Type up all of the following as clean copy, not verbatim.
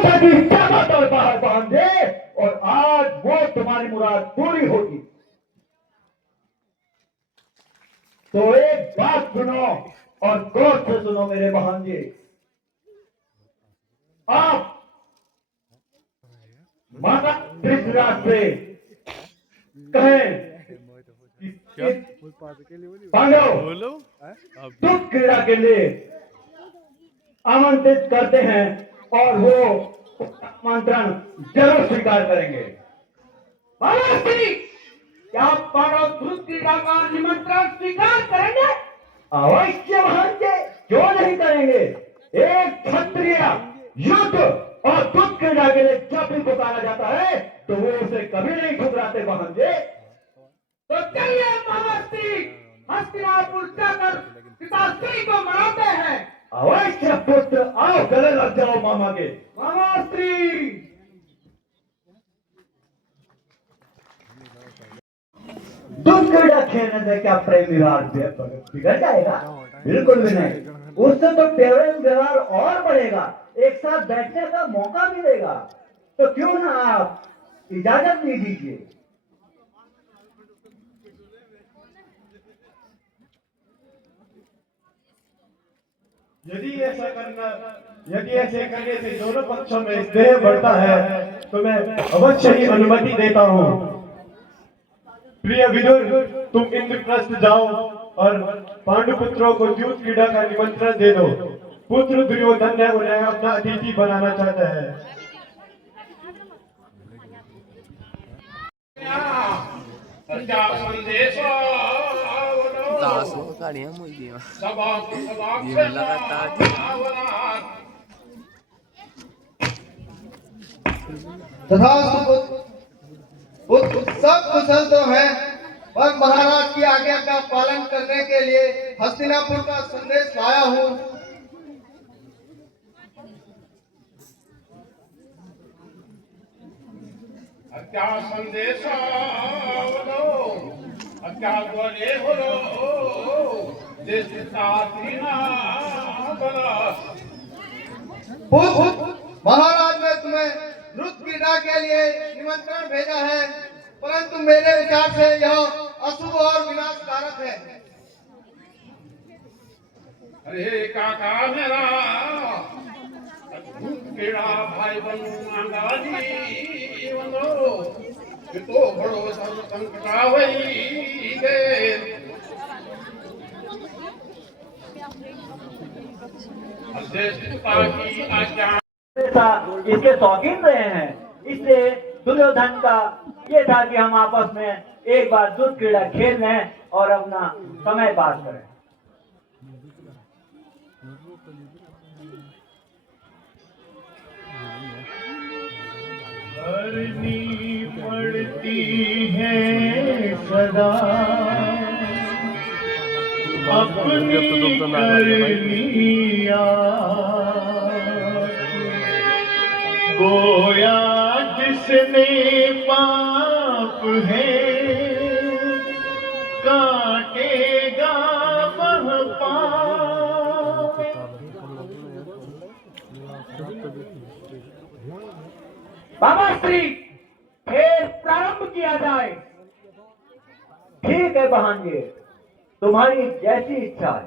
ममता की ताकत और भांजे, और आज वो तुम्हारी मुराद पूरी होगी। तो एक बात सुनो और गौर से सुनो मेरे भांजे, आप माता धृतराज से कहें पांडव दुख क्रीड़ा के लिए आमंत्रित करते हैं और वो आमंत्रण जरूर स्वीकार करेंगे। महाराष्ट्री, क्या पांडव द्रुत क्रीड़ा का निमंत्रण स्वीकार करेंगे? अवश्य भांजे, क्यों नहीं करेंगे। एक क्षत्रिय युद्ध और दुख क्रीड़ा के लिए जब भी पुकारा जाता है तो वो उसे कभी नहीं ठुकराते भांजे। तो चलिए महाराष्ट्री, हस्तिनापुर जाकर पिताश्री को मनाते हैं। अवश्य पुत्र, आओ गले लग जाओ मामा के। महाराष्ट्री, दुख क्रीड़ा खेलने से क्या प्रेम विवाह बिगड़ जाएगा? बिल्कुल भी नहीं, उससे तो प्रेम व्यवहार और बढ़ेगा, एक साथ बैठने का मौका मिलेगा। तो क्यों ना आप इजाजत दे दीजिए। यदि ऐसे करने से दोनों पक्षों में स्नेह बढ़ता है तो मैं अवश्य ही अनुमति देता हूँ। प्रिय विदुर, तुम इंद्रप्रस्थ जाओ और पांडु पुत्रों को द्यूत क्रीड़ा का निमंत्रण दे दो। पुत्र दुर्योधन ने उन्हें अपना अतिथि बनाना चाहता है। तासों गाड़ियां मुझे ये लगातार सब कुशल तो है, पर महाराज की आज्ञा का पालन करने के लिए हस्तिनापुर का संदेश लाया हूँ। क्या संदेश क्या द्वारे हो महाराज ने तुम्हें द्रुत क्रीड़ा के लिए निमंत्रण भेजा है, परंतु मेरे विचार से यह अशुभ और विनाशकारक है। अरे काका मेरा क्रीड़ा भाई बंगाली तो बड़ो संकटा वही गए। इसके शौकीन रहे हैं, इसलिए दुर्योधन का ये था कि हम आपस में एक बार दुष्ट क्रीड़ा खेल लें और अपना समय पास करें। करनी पड़ती है सदा अपनी करनी गोया जिसने पाप है काटेगा वह पाप। बाबा श्री, खेल प्रारंभ किया जाए। ठीक है भांजे, तुम्हारी जैसी इच्छा है।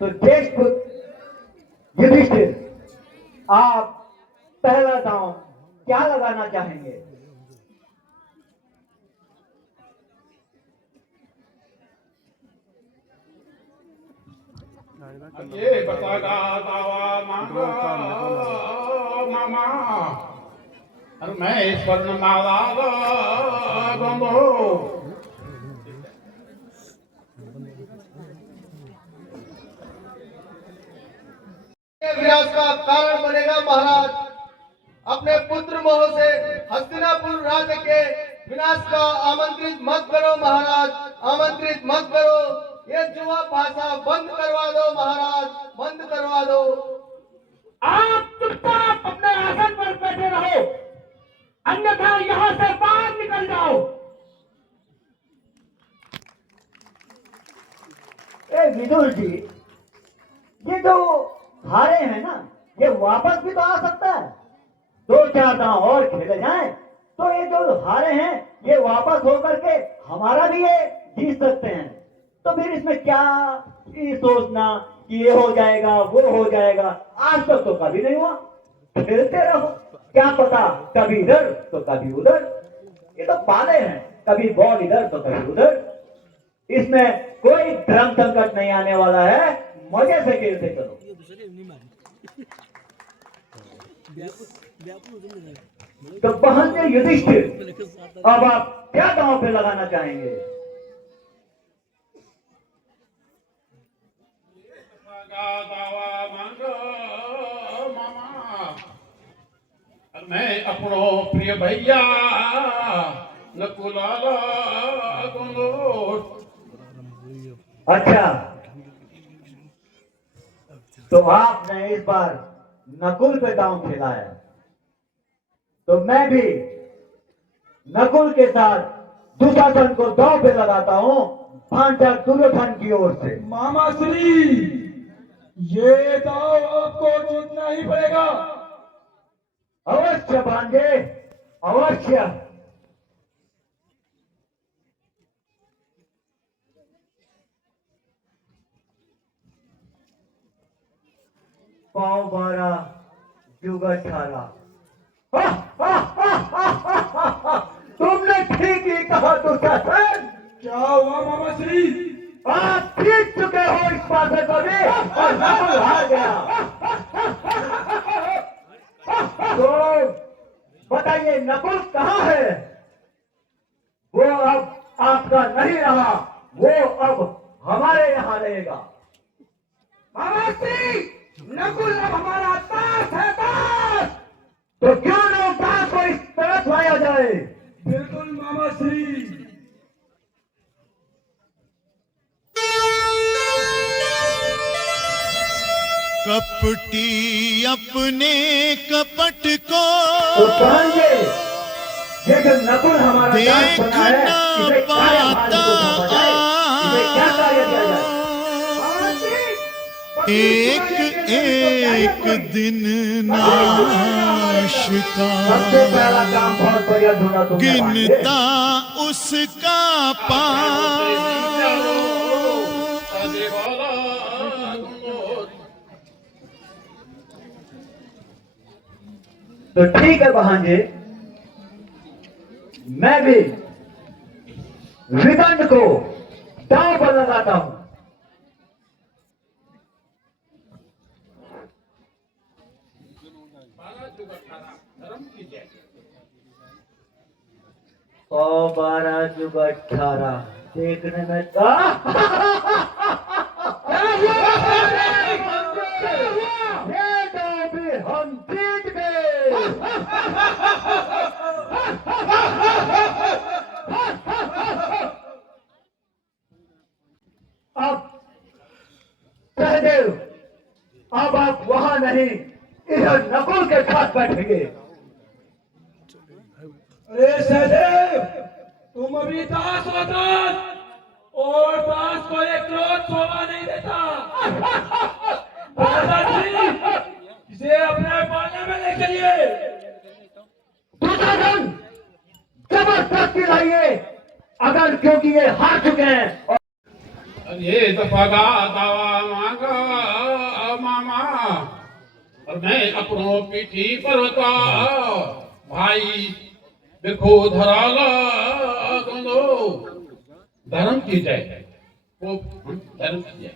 तो ज्येष्ठ युधिष्ठिर, आप पहला दांव क्या लगाना चाहेंगे? ये बतागा दावा मामा और मैं इस पर माला बंदो विनाश का कारण बनेगा। महाराज, अपने पुत्र मोह से हस्तिनापुर राज्य के विनाश का आमंत्रित मत करो। महाराज, आमंत्रित मत करो। ये जुआ भाषा बंद करवा दो। महाराज, बंद करवा दो। आप चुपचाप अपने आसन पर बैठे रहो, अन्यथा यहाँ से बाहर निकल जाओ। विदुर जी, ये जो हारे हैं ना, ये वापस भी तो आ सकता है। 2-4 दांव और खेले जाएं तो ये जो हारे हैं ये वापस होकर के हमारा भी ये जीत सकते हैं। तो फिर इसमें क्या ये सोचना कि ये हो जाएगा वो हो जाएगा, आज तक तो कभी नहीं हुआ। खेलते रहो, क्या पता कभी इधर तो कभी उधर। ये तो पाले हैं, कभी बॉल इधर तो कभी उधर। इसमें कोई धर्म संकट नहीं आने वाला है, मजे से खेलते चलो। तो बहन ने युधिष्ठिर, अब आप क्या दांव पे लगाना चाहेंगे? दावा मांगो मामा, मैं अपनो प्रिय भैया नकुलाला गुंगोट। अच्छा, तो आपने इस बार नकुल पे दांव खेला है, तो मैं भी नकुल के साथ दुशासन को दांव पे लगाता हूं, भांजा दुर्योधन की ओर से। मामा श्री, ये दाव आपको जीतना ही पड़ेगा। अवश्य भांजे, अवश्य। पाँव 12 जुग 18। तुमने ठीक ही कहा दुशासन। क्या हुआ मामा श्री? आप जीत चुके हो इस पासे को भी और नकुल हार गया। तो बताइए नकुल कहाँ है? वो अब आपका नहीं रहा, वो अब हमारे यहाँ रहेगा। मामा श्री, नकुल अब हमारा दास है, दास। तो क्यों न दास को इस तरफ लाया जाए? बिल्कुल मामा श्री। कपटी अपने कपट को तो कहेंगे ये जो नकुल हमारा दास बना है, इसे कार्य भारी को सौंपा जाए, इसे क्या कार्य दिया जाए? एक एक दिन नाश सबसे पहला का काम बहुत बढ़िया ढूंढा तुमने भांजे। गिनता उसका पाँव तो ठीक है भांजे, मैं भी विदंड को दांव पर लगाता हूं। और 12 जुग 18 देखने में तो ये दांव भी हम जीत गए। अब सहदेव, अब आप वहां नहीं, इधर नकुल के साथ बैठेंगे। अरे सहदेव, तुम अभी दास हो दास, और दास को एक क्रोध शोभा नहीं देता। दादाजी, इसे अपने पाले में ले चलिए। दुशासन, जबरदस्ती लाइए, अगर क्योंकि ये हार चुके हैं। ये दफागा दावा मांगा मामा, और मैं अपनों पीठी पर होता भाई देखो धराला गंदो। धर्म की जय, वो धर्म की जय।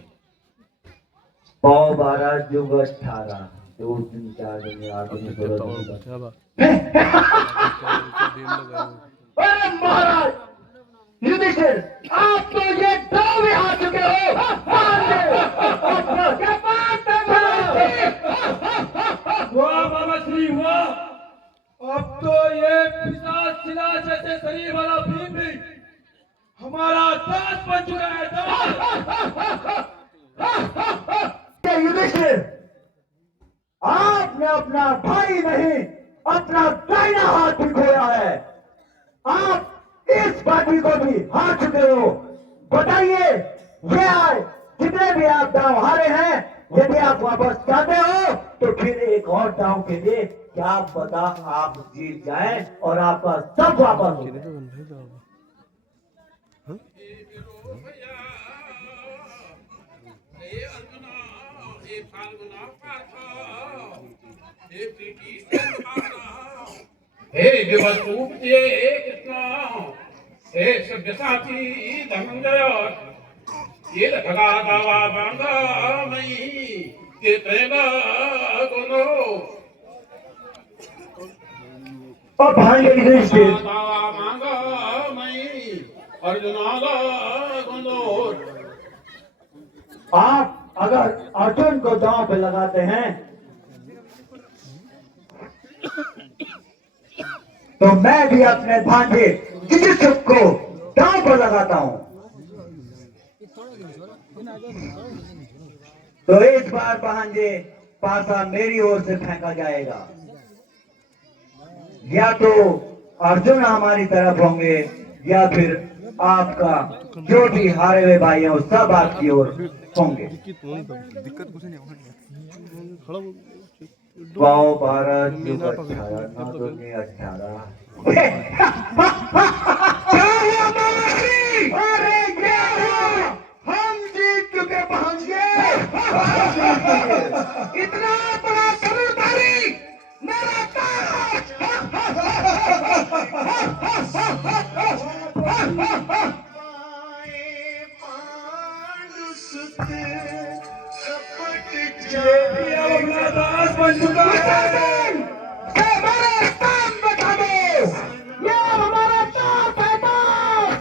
12 जुग 18 2 3 4 दिन 8 दिन 16 दिन। अरे महाराज युधिष्ठिर, आप तो ये दांव भी हार चुके हो। क्या बात है? वाह मामा श्री वाह, अब तो ये पिशाच शिला जैसे शरीर वाला भीम भी हमारा दास बन चुका है, दास। युधिष्ठिर, आपने अपना भाई नहीं, अपना दाहिना हाथ भी खोया है। आप इस पार्टी को भी हार चुके हो। बताइए, ये आए जितने भी आप दांव हारे हैं, यदि आप वापस चाहते हो और दांव के लिए क्या पता आप जीत जाएं और आपका सब वापस हो जाए। हे विवसूप्ते कृष्ण, हे सव्यसाची धनंजय, ये लखगा दावा बांगा मई के तेगा दोनो और भांजे युधिष्ठिर दावा मांगा मई अर्जुनागा दोनो। आप अगर अर्जुन को दांव पे लगाते हैं तो मैं भी अपने भांजे युधिष्ठिर को दांव पर लगाता हूं। तो इस बार भांजे पासा मेरी ओर से फेंका जाएगा। या तो अर्जुन हमारी तरफ होंगे या फिर आपका जो भी हारे हुए भाई हैं वो सब आपकी ओर होंगे। वाओ भारत युग 18 ना दुनिया 18। अरे क्या हुआ? हम जीत चुके भांजे। इतना बड़ा समझदारी मेरा ताज। अपना दास बन चुका है। हमारा स्थान बता दो। ये हमारा ताज है, ताज।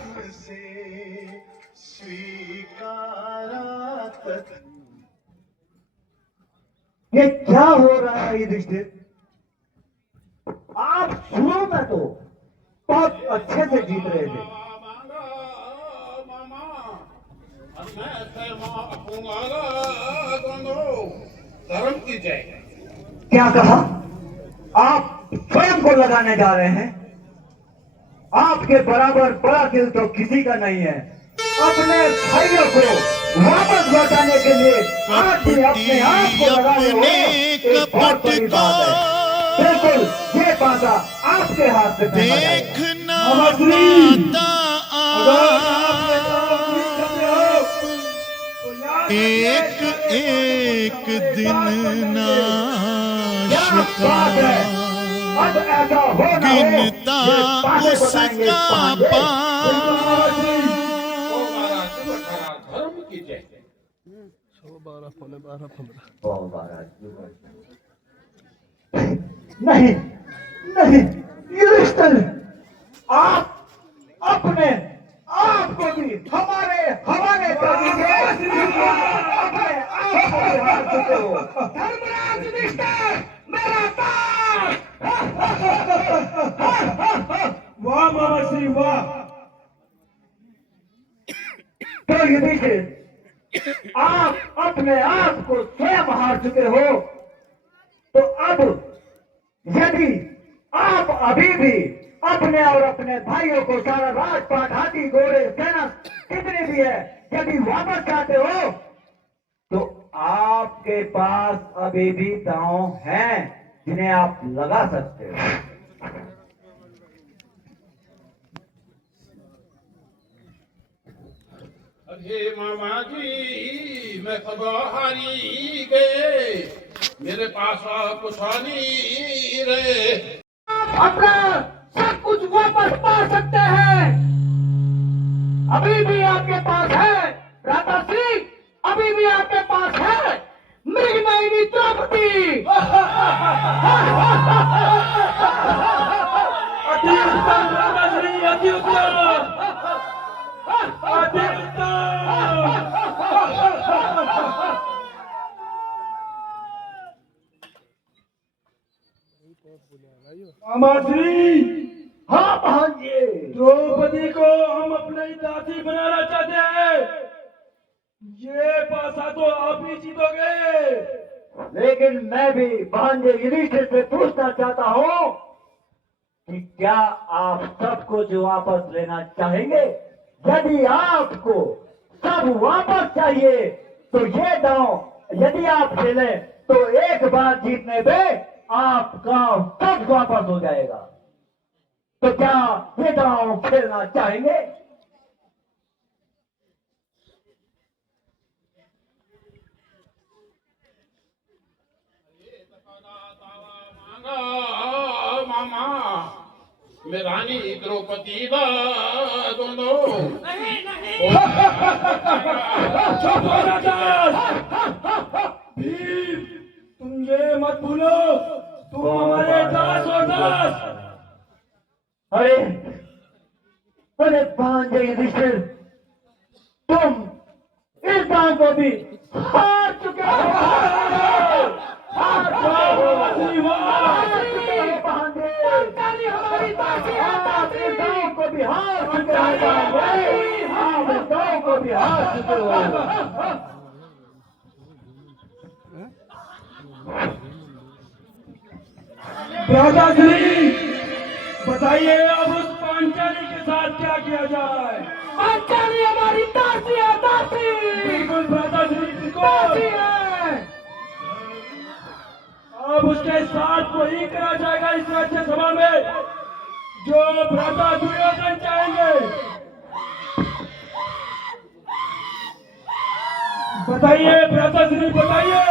ये क्या हो रहा है युधिष्ठिर? आप शुरू में तो बहुत अच्छे से जीत रहे थे। धर्म की जय। क्या कहा? आप स्वयं को लगाने जा रहे हैं? आपके बराबर बड़ा दिल तो किसी का नहीं है। अपने भाइयों को वापस लौटाने के लिए आप भी अपने आप को लगा रहे हो। एक बहुत बड़ी बात है। बिल्कुल ये पासा आपके हाथ से फेंका जाएगा। देखना ममश्री, आता अगर एक एक दिन क्या बात है? अब ऐसा हो ना हो, गिनता ये पासे बताएंगे उसका पांडे। धर्म की जय। नहीं नहीं युधिष्ठिर, आप अपने आप को भी हमारे हवाले कर दीजिए। अपने आप को भी हार चुके हो। धर्मराज युधिष्ठिर मेरा ताज। वाह मामा श्री वाह। तो युधिष्ठिर, आप अपने आप को स्वयं हार चुके हो। तो अब यदि आप अभी भी अपने और अपने भाइयों को सारा राजपाट, हाथी, घोड़े, सेना कितनी भी है, यदि वापस चाहते हो तो आपके पास अभी भी दांव हैं जिन्हें आप लगा सकते हो। अरे मामा जी, मैं सब हारी गए, मेरे पास कुछ नहीं रहे। अपना सब कुछ वापस पा सकते हैं। अभी भी आपके पास है राताश्री, अभी भी आपके पास है मृगनयनी द्रौपदी। अति उत्तम मामा श्री, अति उत्तम, अति उत्तम। मामा श्री, हाँ भांजे, द्रौपदी को हम अपनी दासी बनाना चाहते हैं। ये पासा तो आप ही जीतोगे। लेकिन मैं भी भांजे युधिष्ठिर से पूछना चाहता हूँ कि क्या आप सब कुछ वापस लेना चाहेंगे? यदि आपको सब वापस चाहिए तो ये दांव यदि आप खेलें तो एक बार जीतने पे आपका सब वापस हो जाएगा। तो क्या ये दांव खेलना चाहेंगे? मांगा मामा मैं रानी द्रौपदी दा दोनों चुप हो जा दास। भीम, तुम ये मत भूलो, तुम हमारे दास हो दास। अरे अरे भांजे युधिष्ठिर, तुम इस दांव को भी हार चुके हो। हार चुके हो भांजे। आप इस दांव को भी हार चुके हो भांजे। आप इस दांव को भी हार चुके हो। दादाश्री, बताइए अब उस पांचाली के साथ क्या किया जाए? पांचाली हमारी दासी है, दासी। बिल्कुल दादाश्री, बिल्कुल। अब उसके साथ वही करा जाएगा इस राज्य सभा में जो भ्राता दुर्योधन चाहेंगे। बताइए भ्राताश्री, बताइए।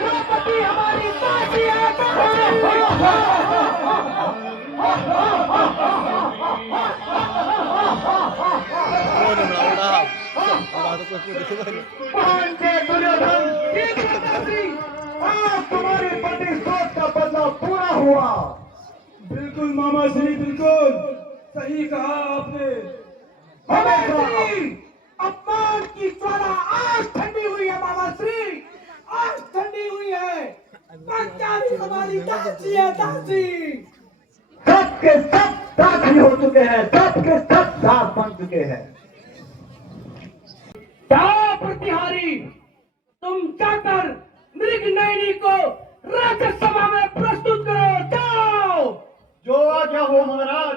द्रौपदी हमारी दासी है। पांचे दुर्योधन, आज तुम्हारी प्रतिशोध का बदला पूरा हुआ। बिल्कुल मामा श्री, बिल्कुल सही कहा आपने। अपमान की ज्वाला आज ठंडी हुई है मामा श्री, आज ठंडी हुई है। पांचाली हमारी दासी है, दासी। सबके सब दासी हो चुके हैं, सबके सब दास बन चुके हैं। जाओ प्रतिहारी, तुम जाकर मृग नयनी को राज्यसभा में प्रस्तुत करो। जाओ। जो आज्ञा हो महाराज।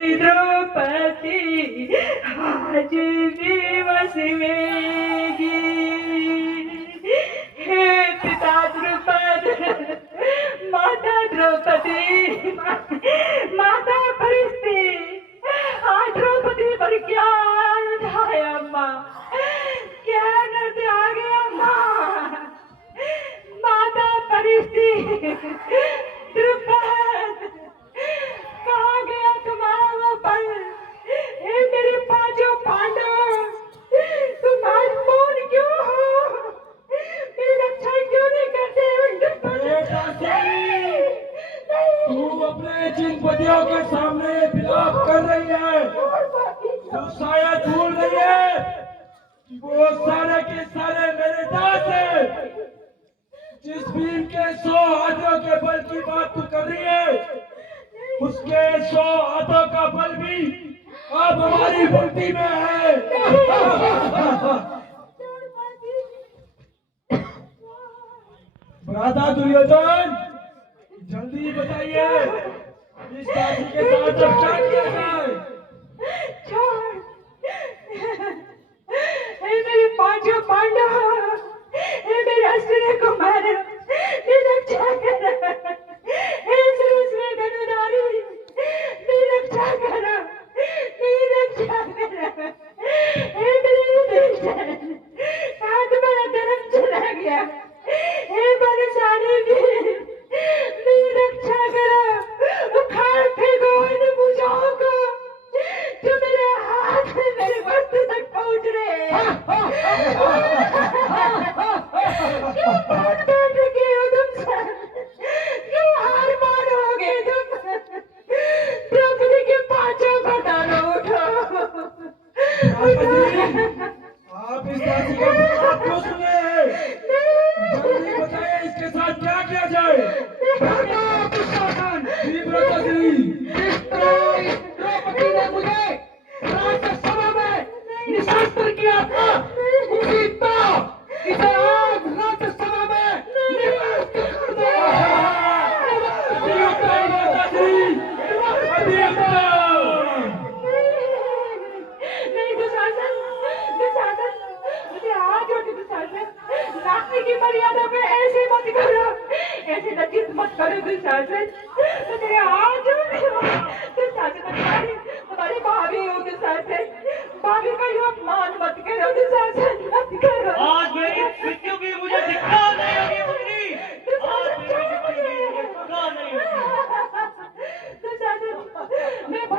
द्रौपदी आज दिवस मेगी, हे पिता द्रुपद, माता द्रौपदी, माता परिस्थिति, आज द्रौपदी पर क्या है अम्मा, क्या नृत्य आ गया अम्मा, माता परिस्थिति, द्रुपद कहाँ गया तुम्हारा वो पल? हे मेरे पांचों पांडव, तुम आज मौन क्यों हो? मेरी रक्षा क्यों नहीं करते? तू अपने जिन पतियों के सामने विलाप कर रही है, तू शायद भूल गई है कि वो सारे के सारे मेरे दास हैं। जिस भीम के 100 हाथियों के बल की बात तू कर रही है, उसके 100 हाथों का बल भी अब हमारी मुट्ठी में है। भ्राता दुर्योधन, जल्दी बताइए इस दासी के साथ अब क्या किया जाए? छोड़, हे मेरे पांचों पांडव, हे मेरे अस्त्र को मारो, मेरी रक्षा करो, हे सुरश्री धनुधारी, मेरी रक्षा करो, मेरी रक्षा करो, हे मेरे युधिष्ठिर, कहाँ तुम्हारा धर्म चला गया? हे बलशाली वीर, मेरी रक्षा करो, उखाड़ फेंको इन भुजाओं को जो मेरे हाथ में मेरे वस्त्र तक पहुंच रहे हैं। क्यों बात कर रही हो तुम सब?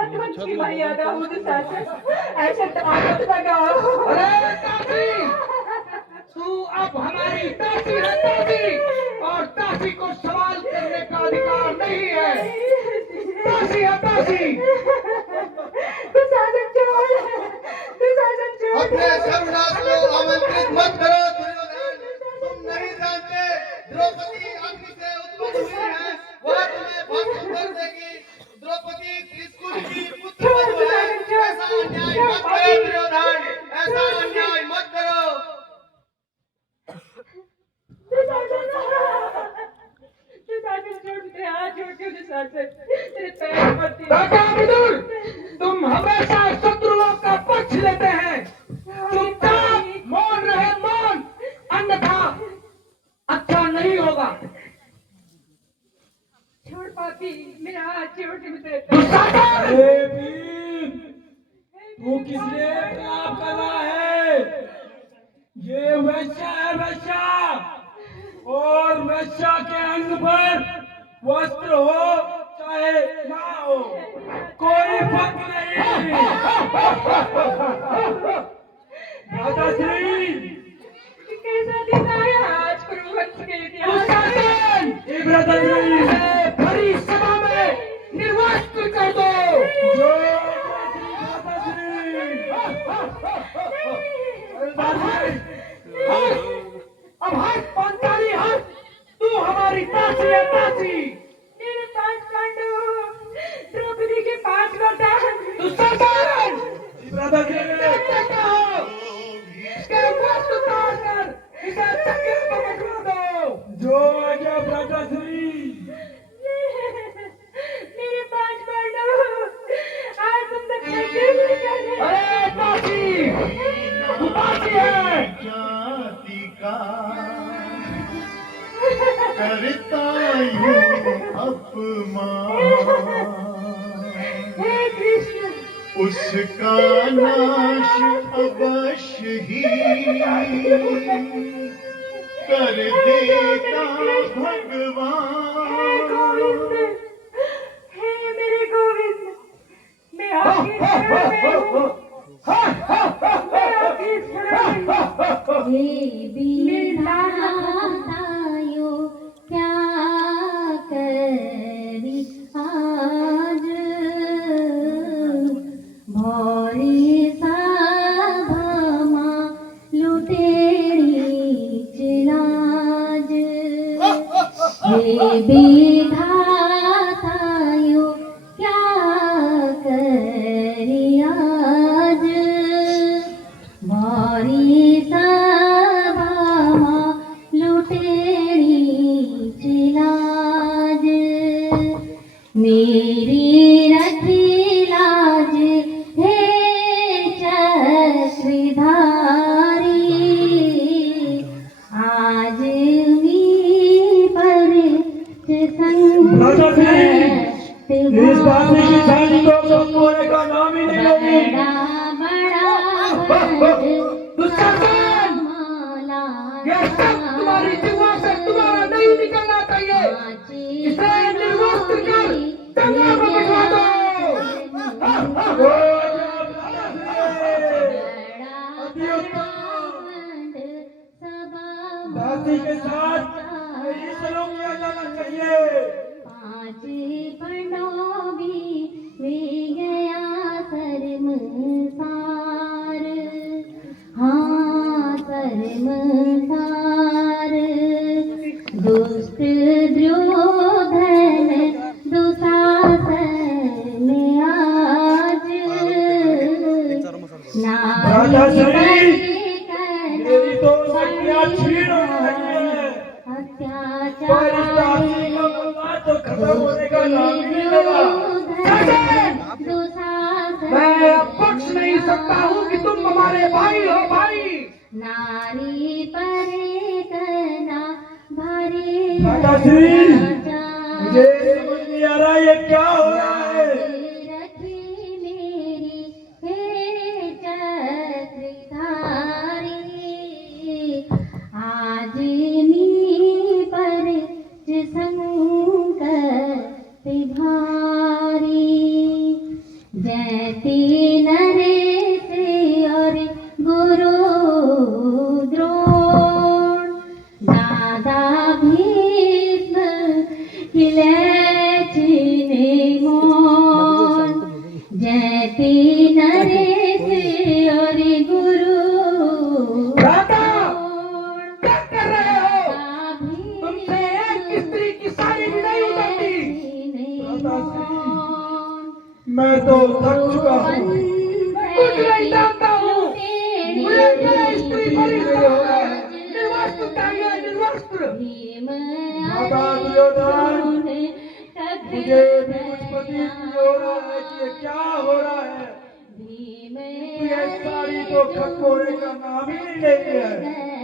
पंच की मर्यादा हो दुशासन, ऐसे तमाकू लगाओ। अरे दासी, तू अब हमारी दासी है दासी, और दासी को सवाल करने का अधिकार नहीं है। दासी है दासी। दुशासन छोड़, दुशासन छोड़। अपने सर्वनाश को आमंत्रित मत करो दुर्योधन। तुम नहीं जानते द्रौपदी अग्नि से उत्पन्न हुई है, वह तुम्हें भस्म कर देगी। द्रौपदी त्रिशूल की पुत्रवधू है। ऐसा अन्याय मत करो दुर्योधन, ऐसा अन्याय मत करो। दुशासन छोड़, तेरे हाथ जोड़ती हूँ दुशासन, तेरे पैर पड़ती हूँ। राजा विदुर, तुम हमेशा शत्रुओं का पक्ष लेते हैं। चुपचाप मौन रहे, मौन, अन्यथा अच्छा नहीं होगा। छोड़ पापी, मेरा हाथ जोड़ के मैं तेरे दुशासन! अरे भीम, तू किसने पाप करा है? ये वैश्या है, वैश्या, और वैश्या के अंग पर वस्त्र हो चाहे ना हो, कोई फर्क नहीं। राजाश्री, कैसा दिन आया आज कुरुवंश के इतिहास में। दुशासन! इब्राहिम, इसे भरी सभा में निर्वासित कर दो। जो अब हट पांचाली हट, तू हमारी दासी है दासी। मेरे 5 पांडव, द्रौपदी के 5 वरदान। दुशासन! इब्राहिम, कहते हो, इसके वस्त्र उतार कर इसे चक्के में बटवा दो। जो आज्ञा राजाश्री। मेरे 5 पांडव, आज तुम तक कैसे करने। अरे दासी, तू दासी है। जाति का करता हूँ अपमान, हे कृष्ण, उसका नाश अवश्य ही कर देता भगवान। हे गोविंद, हे मेरे गोविंद, मैं आपकी शरण में हूँ, मैं आपकी शरण में हूँ। हे विधातायो क्या करी आज, भौरी सभामा लुटेरी चिराज। हे विधातायो क्या करी आज, भौरी सभामा लुटेरी चिराज। मेरी रखी लाज हे चक्रधारी, आज मी पर संकट इस बात की शादी को कम होने का नाम ही नहीं लेगी। दुशासन! यह सब तुम्हारी जिह्वा से तुम्हारा नहीं निकलना चाहिए। इसे निर्वस्त्र कर दंगा में बिठा दो। दासी के साथ यही सलूक किया जाना चाहिए। 5 पंडों भी वे गया शर्मसार, हाँ शर्मसार। दुष्ट दुर्योधन दुशासन आज, राजाश्री, मेरी तो शक्तियाँ छीन हो रही है, पर इस दासी का बलवान तो खत्म होने का नाम ही नहीं लेगा। मैं बख्श नहीं सकता हूँ कि तुम हमारे भाई हो भाई। नारी परे करना भारी राजाश्री, मुझे समझ नहीं आ रहा ये क्या हो रहा है। रखी मेरी हे चक्रधारी, आज मी पर संकट भारी। जयति नरेश और गुरु द्रोण दादा भीष्म खिले मोन जयति नरेश और गुरु भ्राता क्या कर रहे हो? तुमसे एक स्त्री की साड़ी भी नहीं उतरती। मैं तो थक चुका हूँ। कुछ नहीं जानता हूँ। मुझे क्या स्त्री परिश्रम हो रहा है। निर्वस्त्र चाहिए, निर्वस्त्र। माता दुर्योधन, मुझे भी कुछ प्रतीत हो रहा है कि ये क्या हो रहा है। ये साड़ी तो खटकोरे का नाम ही नहीं ले रही है।